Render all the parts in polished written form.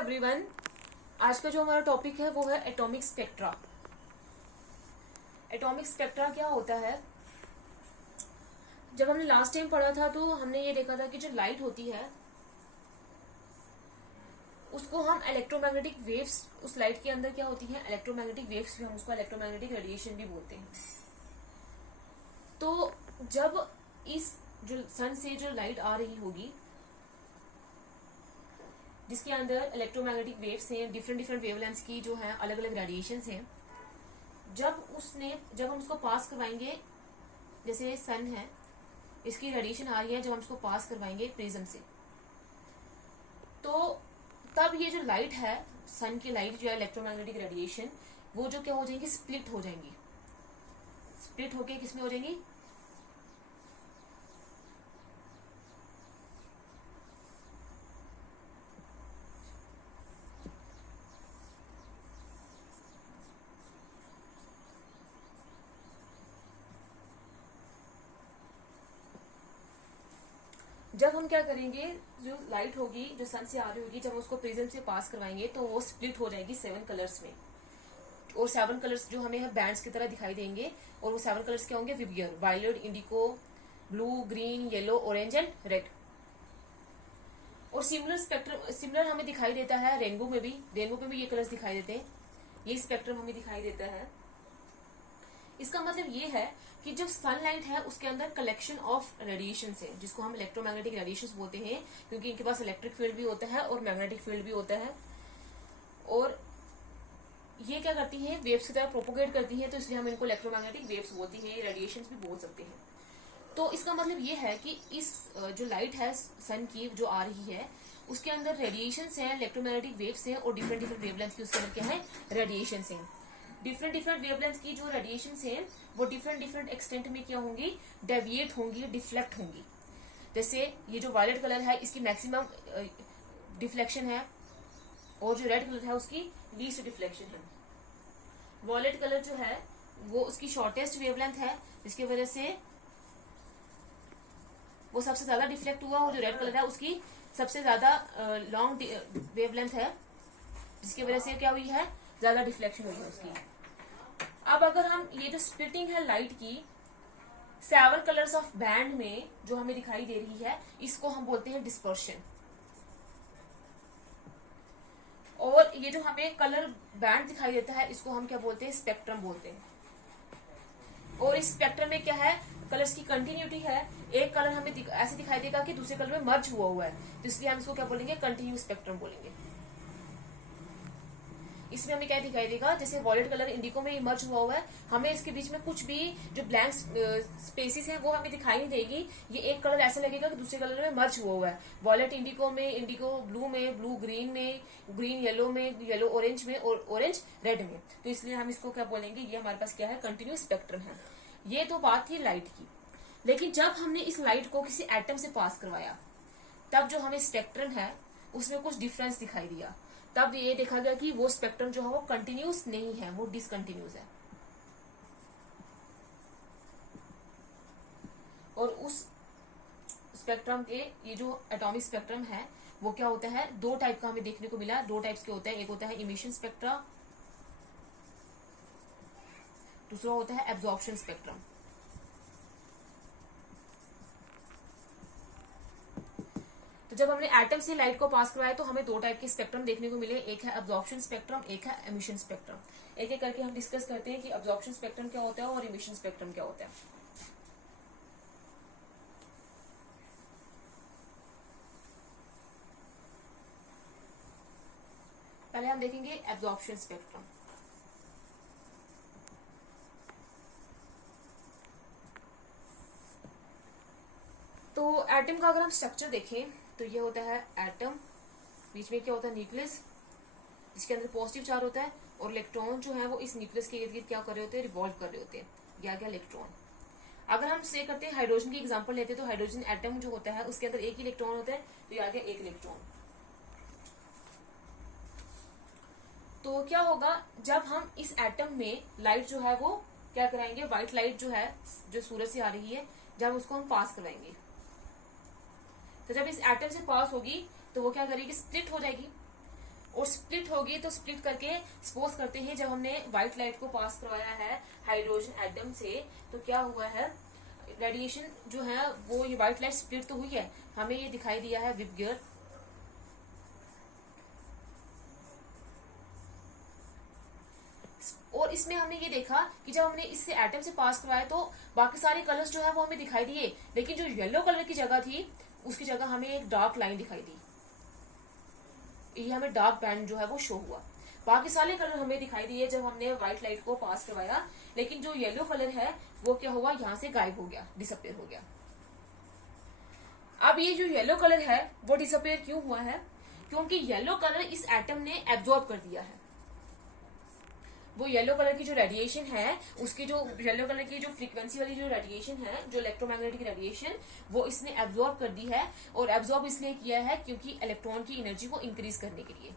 Everyone, आज का जो हमारा टॉपिक है वो है एटॉमिक स्पेक्ट्रा। एटॉमिक स्पेक्ट्रा क्या होता है? जब हमने लास्ट टाइम पढ़ा था तो हमने ये देखा था कि जो लाइट होती है उसको हम इलेक्ट्रोमैग्नेटिक वेव्स, उस लाइट के अंदर क्या होती है इलेक्ट्रोमैग्नेटिक वेव्स भी, हम उसको इलेक्ट्रोमैग्नेटिक रेडिएशन भी बोलते हैं। तो जब इस जो सन से जो लाइट आ रही होगी जिसके अंदर इलेक्ट्रोमैग्नेटिक वेव्स हैं, डिफरेंट डिफरेंट वेवलेंथ्स की जो है अलग अलग रेडिएशंस हैं, जब हम उसको पास करवाएंगे, जैसे सन है इसकी रेडिएशन आ रही है, जब हम उसको पास करवाएंगे प्रिज्म से, तो तब ये जो लाइट है, सन की लाइट जो है इलेक्ट्रोमैग्नेटिक रेडिएशन, वो जो क्या हो जाएंगी, स्प्लिट हो जाएंगी। स्प्लिट होके किसमें हो जाएंगी? जब हम क्या करेंगे, जो लाइट होगी जो सन से आ रही होगी, जब हम उसको प्रिज्म से पास करवाएंगे तो वो स्प्लिट हो जाएगी 7 कलर्स में। और 7 कलर्स जो हमें बैंड्स की तरह दिखाई देंगे, और वो 7 कलर्स क्या होंगे? विवियर, violet, indigo, blue, green, yellow, orange and red. और सिमिलर हमें दिखाई देता है रेनबो में भी। रेनबो में भी ये कलर्स दिखाई देते हैं, ये स्पेक्ट्रम हमें दिखाई देता है। इसका मतलब ये है कि जो सनलाइट है उसके अंदर कलेक्शन ऑफ रेडिएशन है, जिसको हम इलेक्ट्रोमैग्नेटिक रेडिएशन बोलते हैं, क्योंकि इनके पास इलेक्ट्रिक फील्ड भी होता है और मैग्नेटिक फील्ड भी होता है। और ये क्या करती है, वेव्स की तरह प्रोपोगेट करती है, तो इसलिए हम इनको इलेक्ट्रोमैग्नेटिक वेव्स बोलते हैं, रेडिएशन भी बोल सकते हैं। तो इसका मतलब ये है कि इस जो लाइट है सन की जो आ रही है उसके अंदर रेडिएशन है, इलेक्ट्रोमैग्नेटिक वेव्स हैं, और डिफरेंट डिफरेंट वेवलेंथ की उसके अंदर क्या है, रेडिएशन है। डिफरेंट डिफरेंट वेवलेंथ की जो रेडिएशन है वो डिफरेंट डिफरेंट एक्सटेंट में क्या होंगी, डेविएट होंगी, डिफ्लेक्ट होंगी। जैसे ये जो वायलेट कलर है इसकी मैक्सिमम डिफ्लेक्शन है, और जो रेड कलर है उसकी लीस्ट डिफ्लेक्शन है। वायलेट कलर जो है वो उसकी शॉर्टेस्ट वेवलेंथ है, जिसकी वजह से वो सबसे ज्यादा डिफ्लेक्ट हुआ, और जो रेड कलर है उसकी सबसे ज्यादा लॉन्ग वेवलेंथ है, जिसकी वजह से क्या हुई है, ज्यादा डिफ्लेक्शन हुई है उसकी। अब अगर हम ये जो स्प्लिटिंग है लाइट की 7 कलर्स ऑफ बैंड में जो हमें दिखाई दे रही है, इसको हम बोलते हैं डिस्पर्शन। और ये जो हमें कलर बैंड दिखाई देता है इसको हम क्या बोलते हैं, स्पेक्ट्रम बोलते हैं। और इस स्पेक्ट्रम में क्या है, कलर्स की कंटिन्यूटी है। एक कलर हमें ऐसे दिखाई देगा कि दूसरे कलर में मर्ज हुआ है, तो इसलिए हम इसको क्या बोलेंगे, कंटिन्यू स्पेक्ट्रम बोलेंगे। इसमें हमें क्या दिखाई देगा, जैसे वॉलेट कलर इंडिको में इमर्ज हुआ है, हमें इसके बीच में कुछ भी जो ब्लैंक स्पेसिस हैं वो हमें दिखाई नहीं देगी। ये एक कलर ऐसा लगेगा कि दूसरे कलर में मर्ज हुआ है। वॉलेट इंडिको में, इंडिको ब्लू में, ब्लू ग्रीन में, ग्रीन येलो में, येलो ऑरेंज में, और ऑरेंज रेड में। तो इसलिए हम इसको क्या बोलेंगे, ये हमारे पास क्या है, कंटिन्यू स्पेक्ट्रम है। ये तो बात थी लाइट की। लेकिन जब हमने इस लाइट को किसी एटम से पास करवाया, तब जो हमें स्पेक्ट्रम है उसमें कुछ डिफरेंस दिखाई दिया। तब ये देखा गया कि वो स्पेक्ट्रम जो है वो कंटिन्यूस नहीं है, वो डिसकंटिन्यूस है। और उस स्पेक्ट्रम के, ये जो एटॉमिक स्पेक्ट्रम है वो क्या होता है, 2 टाइप का हमें देखने को मिला। 2 टाइप्स के होते हैं, एक होता है इमिशन स्पेक्ट्रा, दूसरा होता है एब्जॉर्प्शन स्पेक्ट्रम। तो जब हमने एटम से लाइट को पास करवाया तो हमें 2 टाइप के स्पेक्ट्रम देखने को मिले, एक है एब्जॉर्प्शन स्पेक्ट्रम, एक है एमिशन स्पेक्ट्रम। एक एक करके हम डिस्कस करते हैं कि एब्जॉर्प्शन स्पेक्ट्रम क्या होता है और एमिशन स्पेक्ट्रम क्या होता है। पहले हम देखेंगे एब्जॉर्प्शन स्पेक्ट्रम। तो एटम का अगर हम स्ट्रक्चर देखें तो ये होता है एटम, बीच में क्या होता है, न्यूक्लियस, जिसके अंदर पॉजिटिव चार्ज होता है, और इलेक्ट्रॉन जो है वो इस न्यूक्लियस के इर्द गिर्द क्या कर रहे होते हैं, रिवॉल्व कर रहे होते हैं। या क्या इलेक्ट्रॉन। अगर हम से करते हैं हाइड्रोजन की एग्जांपल लेते हैं, तो हाइड्रोजन एटम जो होता है उसके अंदर एक ही इलेक्ट्रॉन होता है, तो ये आ गया एक इलेक्ट्रॉन। तो क्या होगा, जब हम इस एटम में लाइट जो है वो क्या कराएंगे, व्हाइट लाइट जो है जो सूरज से आ रही है, जब उसको हम पास कराएंगे, तो जब इस एटम से पास होगी तो वो क्या करेगी, स्प्लिट हो जाएगी। और स्प्लिट होगी तो स्प्लिट करके सपोज करते हैं जब हमने व्हाइट लाइट को पास करवाया है हाइड्रोजन एटम से, तो क्या हुआ है, रेडिएशन जो है वो ये व्हाइट लाइट स्प्लिट तो हुई है, हमें ये दिखाई दिया है विबगियर। और इसमें हमने ये देखा कि जब हमने इससे एटम से पास करवाया तो बाकी सारे कलर्स जो है वो हमें दिखाई दिए, लेकिन जो येलो कलर की जगह थी उसकी जगह हमें एक डार्क लाइन दिखाई दी, ये हमें डार्क बैंड जो है वो शो हुआ। बाकी सारे कलर हमें दिखाई दिए जब हमने व्हाइट लाइट को पास करवाया, लेकिन जो येलो कलर है वो क्या हुआ, यहाँ से गायब हो गया, डिसअपेयर हो गया। अब ये जो येलो कलर है वो डिसअपेयर क्यों हुआ है, क्योंकि येलो कलर इस एटम ने एब्जॉर्ब कर दिया है। वो येलो कलर की जो रेडिएशन है, उसकी जो येलो कलर की जो फ्रीक्वेंसी वाली जो रेडिएशन है, जो इलेक्ट्रोमैग्नेटिक रेडिएशन, वो इसने एब्जॉर्ब कर दी है। और एब्जॉर्ब इसलिए किया है क्योंकि इलेक्ट्रॉन की एनर्जी को इंक्रीज करने के लिए।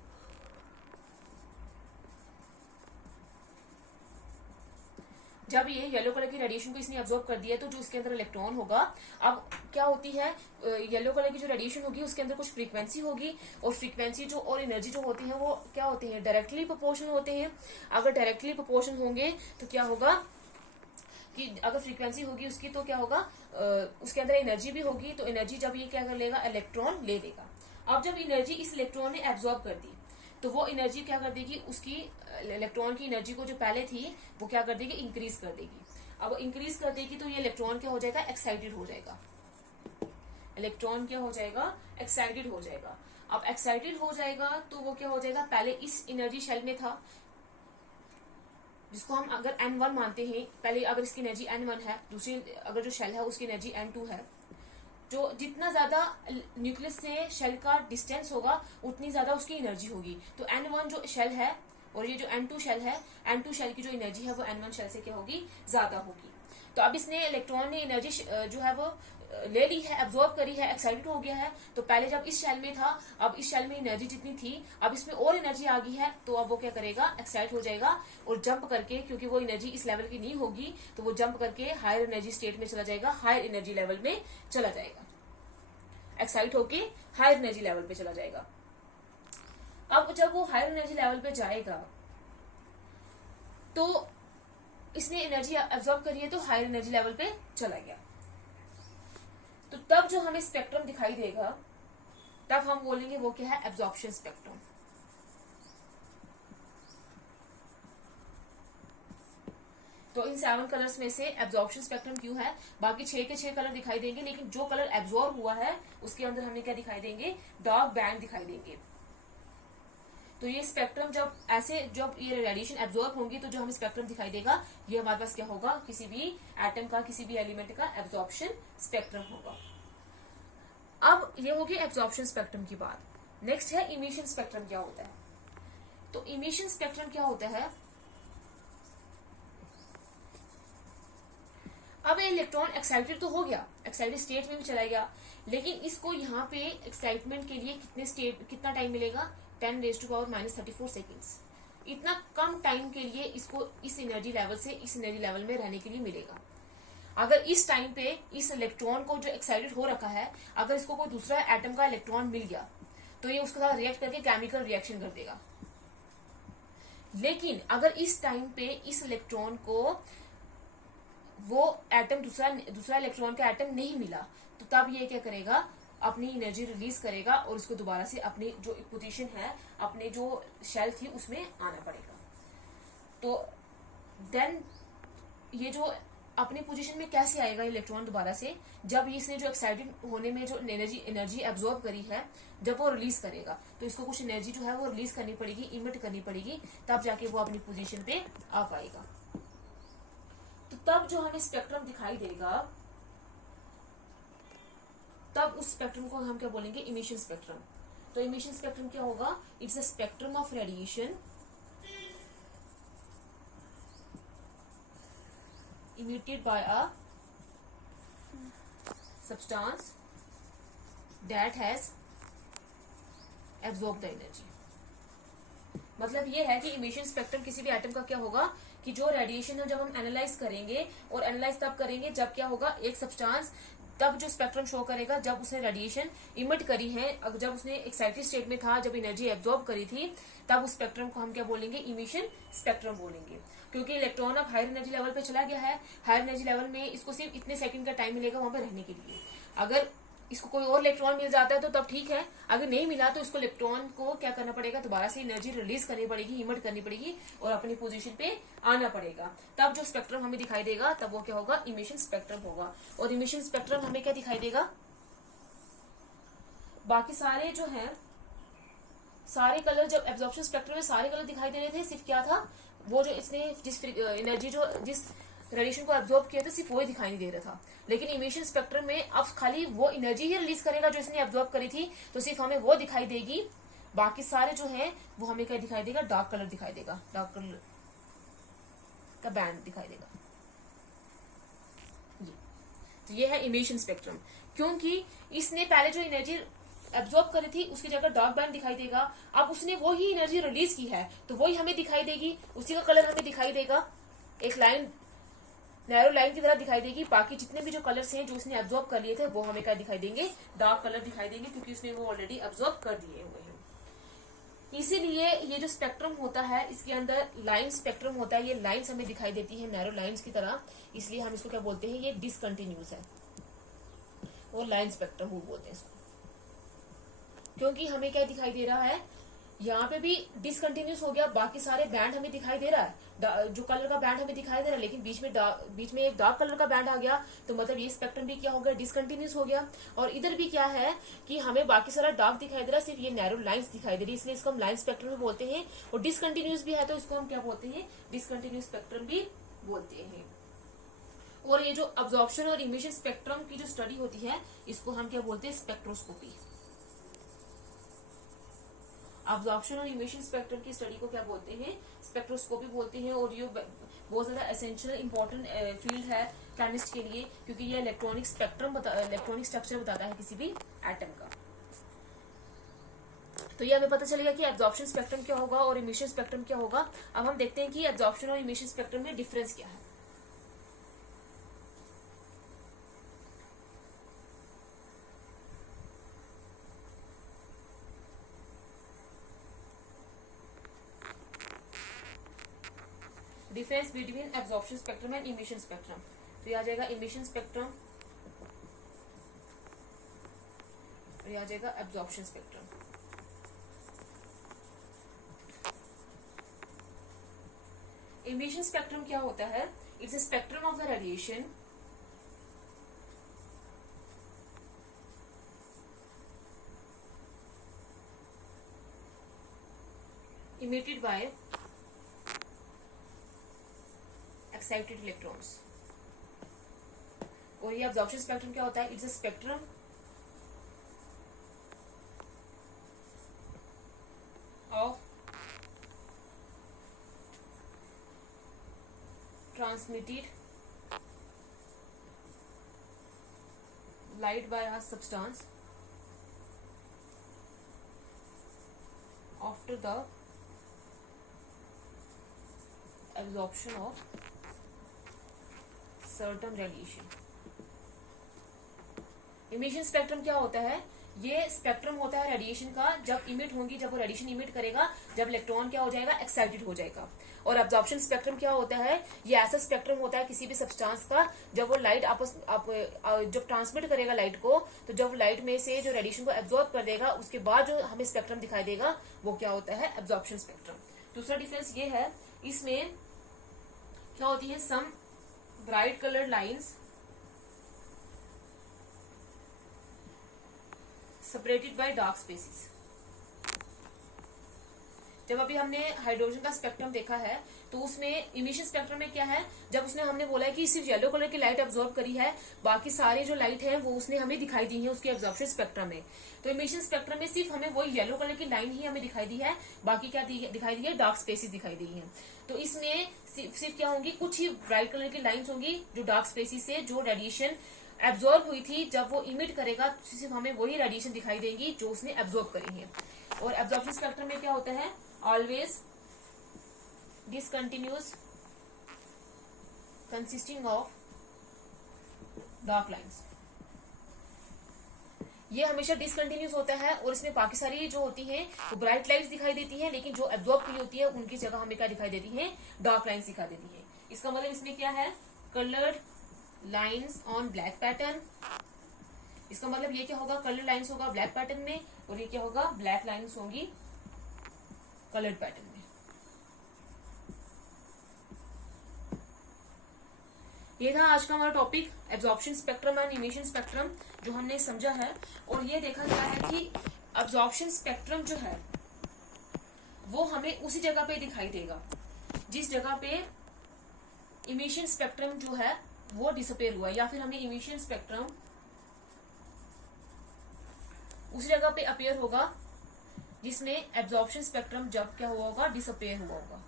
जब ये येलो कलर की रेडिएशन को इसने एब्जॉर्ब कर दिया तो जो इसके अंदर इलेक्ट्रॉन होगा, अब क्या होती है, येलो कलर की जो रेडिएशन होगी उसके अंदर कुछ फ्रीक्वेंसी होगी, और फ्रीक्वेंसी जो और एनर्जी जो होती है वो क्या होती है, डायरेक्टली प्रोपोर्शनल होते हैं। अगर डायरेक्टली प्रोपोर्शनल होंगे तो क्या होगा कि अगर फ्रीक्वेंसी होगी उसकी तो क्या होगा, उसके अंदर एनर्जी भी होगी, तो एनर्जी जब ये क्या कर लेगा, इलेक्ट्रॉन ले लेगा। अब जब एनर्जी इस इलेक्ट्रॉन ने एब्जॉर्ब कर दी तो वो एनर्जी क्या कर देगी, उसकी इलेक्ट्रॉन की एनर्जी को जो पहले थी वो क्या कर देगी, इंक्रीज कर देगी। अब इंक्रीज कर देगी तो ये इलेक्ट्रॉन क्या हो जाएगा, एक्साइटेड हो जाएगा। इलेक्ट्रॉन क्या हो जाएगा, एक्साइटेड हो जाएगा। अब एक्साइटेड हो जाएगा तो वो क्या हो जाएगा, पहले इस एनर्जी शेल में था जिसको हम अगर N1 मानते हैं, पहले अगर इसकी एनर्जी N1 है, दूसरी अगर जो शेल है उसकी एनर्जी N2 है। जो जितना ज्यादा न्यूक्लियस से शेल का डिस्टेंस होगा उतनी ज्यादा उसकी एनर्जी होगी। तो N1 जो शेल है और ये जो N2 शेल है, N2 शेल की जो एनर्जी है वो N1 शेल से क्या होगी, ज्यादा होगी। तो अब इसने इलेक्ट्रॉन ने एनर्जी जो है वो ले ली है, एब्जॉर्ब करी है, एक्साइटेड हो गया है। तो पहले जब इस शेल में था, अब इस शेल में एनर्जी जितनी थी अब इसमें और एनर्जी आ गई है, तो अब वो क्या करेगा, एक्साइट हो जाएगा और जंप करके, क्योंकि वो एनर्जी इस लेवल की नहीं होगी तो वो जंप करके हायर एनर्जी स्टेट में चला जाएगा, हायर एनर्जी लेवल में चला जाएगा, एक्साइट होके हायर एनर्जी लेवल पे चला जाएगा। अब जब वो हायर एनर्जी लेवल पे जाएगा तो इसने एनर्जी एब्जॉर्ब करी है तो हायर एनर्जी लेवल पे चला गया। तो तब जो हमें स्पेक्ट्रम दिखाई देगा तब हम बोलेंगे वो क्या है, एब्जॉर्प्शन स्पेक्ट्रम। तो इन 7 कलर्स में से एब्जॉर्प्शन स्पेक्ट्रम क्यों है, बाकी 6 के 6 कलर दिखाई देंगे, लेकिन जो कलर एब्जॉर्ब हुआ है उसके अंदर हमें क्या दिखाई देंगे, डार्क बैंड दिखाई देंगे। तो ये स्पेक्ट्रम जब ये रेडिएशन एब्जॉर्ब होंगी तो जो हमें स्पेक्ट्रम दिखाई देगा ये हमारे पास क्या होगा, किसी भी एटम का, किसी भी एलिमेंट का एब्जॉर्प्शन स्पेक्ट्रम होगा। अब ये होगी एब्जॉर्प्शन स्पेक्ट्रम की बात। नेक्स्ट है इमिशन स्पेक्ट्रम क्या होता है। तो इमिशन स्पेक्ट्रम क्या होता है, अब ये इलेक्ट्रॉन एक्साइटेड तो हो गया, एक्साइटेड स्टेट में भी चला गया, लेकिन इसको यहाँ पे एक्साइटमेंट के लिए कितना टाइम मिलेगा, 10⁻⁻34 सेकेंड्स। इतना कम टाइम के लिए इसको इस एनर्जी लेवल से इस एनर्जी लेवल में रहने के लिए मिलेगा। अगर इस टाइम पे इस इलेक्ट्रॉन को जो एक्साइटेड हो रखा है, अगर इसको कोई दूसरा एटम का इलेक्ट्रॉन मिल गया तो ये उसके साथ रिएक्ट करके केमिकल रिएक्शन कर देगा। लेकिन अगर इस टाइम पे इस इलेक्ट्रॉन को वो एटम दूसरा इलेक्ट्रॉन का एटम नहीं मिला, तो तब ये क्या करेगा, अपनी एनर्जी रिलीज करेगा और उसको दोबारा से अपनी जो पोजीशन है, अपने जो शेल थी उसमें आना पड़ेगा। तो देन ये जो अपनी पोजीशन में कैसे आएगा इलेक्ट्रॉन दोबारा से, जब इसने जो एक्साइटेड होने में जो एनर्जी एब्जॉर्ब करी है जब वो रिलीज करेगा तो इसको कुछ एनर्जी जो है वो रिलीज करनी पड़ेगी, इमिट करनी पड़ेगी, तब जाके वो अपनी पोजीशन पे आ पाएगा। तो तब जो हमें स्पेक्ट्रम दिखाई देगा तब उस स्पेक्ट्रम को हम क्या बोलेंगे, इमिशन स्पेक्ट्रम। तो इमिशन स्पेक्ट्रम क्या होगा, it's a spectrum of radiation emitted by a substance that has absorbed the energy। मतलब ये है कि इमिशन स्पेक्ट्रम किसी भी एटम का क्या होगा कि जो रेडिएशन है जब हम एनालाइज करेंगे, और एनालाइज तब करेंगे जब क्या होगा, एक सब्सटेंस तब जो स्पेक्ट्रम शो करेगा जब उसने रेडिएशन इमिट करी है, जब उसने एक्साइटेड स्टेट में था, जब एनर्जी एब्जॉर्ब करी थी, तब उस स्पेक्ट्रम को हम क्या बोलेंगे, इमिशन स्पेक्ट्रम बोलेंगे। क्योंकि इलेक्ट्रॉन अब हायर एनर्जी लेवल पे चला गया है, हायर एनर्जी लेवल में इसको सिर्फ इतने सेकंड का टाइम मिलेगा वहां पर रहने के लिए। अगर इसको कोई और इलेक्ट्रॉन मिल जाता है तो तब ठीक है, अगर नहीं मिला तो इसको इलेक्ट्रॉन को क्या करना पड़ेगा, दोबारा से एनर्जी रिलीज करनी पड़ेगी, इमिट करनी पड़ेगी और अपनी पोजीशन पे आना पड़ेगा। तब जो स्पेक्ट्रम हमें दिखाई देगा तब वो क्या होगा, इमिशन स्पेक्ट्रम होगा। और इमिशन स्पेक्ट्रम हमें क्या दिखाई देगा, बाकी सारे जो है सारे कलर, जब एब्जॉर्प्शन स्पेक्ट्रम में सारे कलर दिखाई दे रहे थे, सिर्फ क्या था, वो जो इसने जिस एनर्जी जो जिस रेडिएशन को एब्जॉर्ब किया था सिर्फ वो ही दिखाई नहीं दे रहा था। लेकिन इमिशन स्पेक्ट्रम में अब खाली वो एनर्जी ही रिलीज करेगा जो इसने एब्जॉर्ब करी थी, तो सिर्फ हमें वो दिखाई देगी, बाकी सारे जो है वो हमें क्या दिखाई देगा, डार्क कलर दिखाई देगा, डार्क कलर का बैंड दिखाई देगा। तो ये है इमिशन स्पेक्ट्रम। क्योंकि इसने पहले जो एनर्जी एब्जॉर्ब करी थी उसकी जगह डार्क बैंड दिखाई देगा, अब उसने वो ही एनर्जी रिलीज की है तो वही हमें दिखाई देगी, उसी का कलर हमें दिखाई देगा, एक लाइन, नैरो लाइन की तरह दिखाई देगी। बाकी जितने भी जो कलर्स हैं जो उसने एब्जॉर्ब कर लिए थे वो हमें क्या दिखाई देंगे, डार्क कलर दिखाई देंगे, क्योंकि उसने वो ऑलरेडी एब्जॉर्ब कर दिए हुए हैं। इसीलिए ये जो स्पेक्ट्रम होता है इसके अंदर लाइन स्पेक्ट्रम होता है, ये लाइन्स हमें दिखाई देती है नैरो लाइन्स की तरह, इसलिए हम इसको क्या बोलते हैं, ये डिसकंटिन्यूस है और लाइन स्पेक्ट्रम बोलते हैं इसको। क्योंकि हमें क्या दिखाई दे रहा है, यहाँ पे भी डिसकंटिन्यूस हो गया, बाकी सारे बैंड हमें दिखाई दे रहा है, जो कलर का बैंड हमें दिखाई दे रहा है, लेकिन बीच में एक डार्क कलर का बैंड आ गया, तो मतलब ये स्पेक्ट्रम भी क्या हो गया, डिसकंटिन्यूस हो गया। और इधर भी क्या है कि हमें बाकी सारा डार्क दिखाई दे रहा है, सिर्फ ये नैरो लाइन्स दिखाई दे रही है, इसलिए इसको हम लाइन स्पेक्ट्रम भी बोलते हैं। और डिसकंटिन्यूस भी है तो इसको हम क्या बोलते हैं, डिसकंटिन्यूस स्पेक्ट्रम भी बोलते हैं। और ये जो अब्जॉर्प्शन और इमिशन स्पेक्ट्रम की जो स्टडी होती है इसको हम क्या बोलते हैं, स्पेक्ट्रोस्कोपी। अब्जॉर्प्शन और इमिशन स्पेक्ट्रम की स्टडी को क्या बोलते हैं, स्पेक्ट्रोस्कोपी बोलते हैं। और ये बहुत ज्यादा एसेंशियल इंपॉर्टेंट फील्ड है केमिस्ट के लिए, क्योंकि ये इलेक्ट्रॉनिक स्ट्रक्चर बताता है किसी भी एटम का। तो ये हमें पता चलेगा कि एब्जॉर्प्शन स्पेक्ट्रम क्या होगा और इमिशन स्पेक्ट्रम क्या होगा। अब हम देखते हैं कि एब्जॉर्प्शन और इमिशन स्पेक्ट्रम में डिफरेंस क्या है। Difference between absorption spectrum and emission spectrum, तो ये आ जाएगा इमिशन स्पेक्ट्रम और ये आ जाएगा एब्जॉर्प्शन स्पेक्ट्रम। इमिशन स्पेक्ट्रम क्या होता है, it's a spectrum of the radiation emitted by excited electrons। और ये अब्जॉर्प्शन स्पेक्ट्रम क्या होता है, it's a spectrum of transmitted light by a substance after the absorption of certain radiation। Emission spectrum क्या होता है, ये स्पेक्ट्रम होता है रेडिएशन का, जब इमिट होंगी, जब वो रेडिएशन इमिट करेगा, जब इलेक्ट्रॉन क्या हो जाएगा, एक्साइटेड हो जाएगा। और एब्जॉर्प्शन स्पेक्ट्रम क्या होता है, ये ऐसा स्पेक्ट्रम होता है किसी भी सब्सटेंस का, जब वो लाइट जब ट्रांसमिट करेगा लाइट को, तो जब लाइट में से जो रेडिएशन को एब्जॉर्ब कर देगा उसके बाद जो हमें स्पेक्ट्रम दिखाई देगा वो क्या होता है, एब्जॉर्प्शन स्पेक्ट्रम। दूसरा डिफरेंस ये है, इसमें क्या होती है, some bright coloured lines separated by dark spaces. जब अभी हमने हाइड्रोजन का स्पेक्ट्रम देखा है तो उसमें इमिशन स्पेक्ट्रम में क्या है, जब उसने हमने बोला है कि सिर्फ येलो कलर की लाइट एब्जॉर्ब करी है, बाकी सारी जो लाइट है वो उसने हमें दिखाई दी है उसकी एब्जॉर्प्शन स्पेक्ट्रम में। तो इमिशन स्पेक्ट्रम में सिर्फ हमें वही येलो कलर की लाइन ही हमें दिखाई दी है, बाकी क्या दिखाई दी है, डार्क स्पेसेस दिखाई दी है। तो इसमें सिर्फ क्या होंगी, कुछ ही ब्राइट कलर की लाइन्स होंगी जो डार्क स्पेसेस से जो रेडिएशन एब्जॉर्ब हुई थी, जब वो इमिट करेगा सिर्फ हमें वही रेडिएशन दिखाई देंगी जो उसने एब्जॉर्ब करी है। और एब्जॉर्प्शन स्पेक्ट्रम में क्या होता है, always discontinuous consisting of dark lines। ये हमेशा डिसकंटिन्यूस होता है और इसमें बाकी सारी जो होती हैं वो ब्राइट लाइट्स दिखाई देती हैं, लेकिन जो एब्जॉर्ब की होती है उनकी जगह हमें क्या दिखाई देती है, डार्क लाइन्स दिखाई देती है। इसका मतलब इसमें क्या है, coloured lines on black pattern. इसका मतलब ये क्या होगा, कलर लाइन्स होगा ब्लैक पैटर्न में, और ये क्या होगा, ब्लैक लाइन्स होंगी कलर्ड पैटर्न में। ये था आज का हमारा topic, absorption spectrum and emission spectrum, जो हमने समझा है। और ये देखा गया है कि एब्जॉर्प्शन स्पेक्ट्रम जो है वो हमें उसी जगह पे दिखाई देगा जिस जगह पे इमिशन स्पेक्ट्रम जो है वो डिसअपेयर हुआ, या फिर हमें इमिशन स्पेक्ट्रम उसी जगह पे अपेयर होगा जिसमें एब्जॉर्प्शन स्पेक्ट्रम जब क्या हुआ होगा, डिसअपेयर हुआ होगा।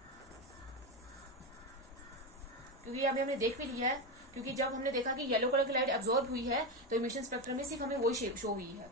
क्योंकि अभी हमने देख भी लिया है, क्योंकि जब हमने देखा कि येलो कलर की लाइट एब्जॉर्ब हुई है तो इमिशन स्पेक्ट्रम में सिर्फ हमें वही शो हुई है।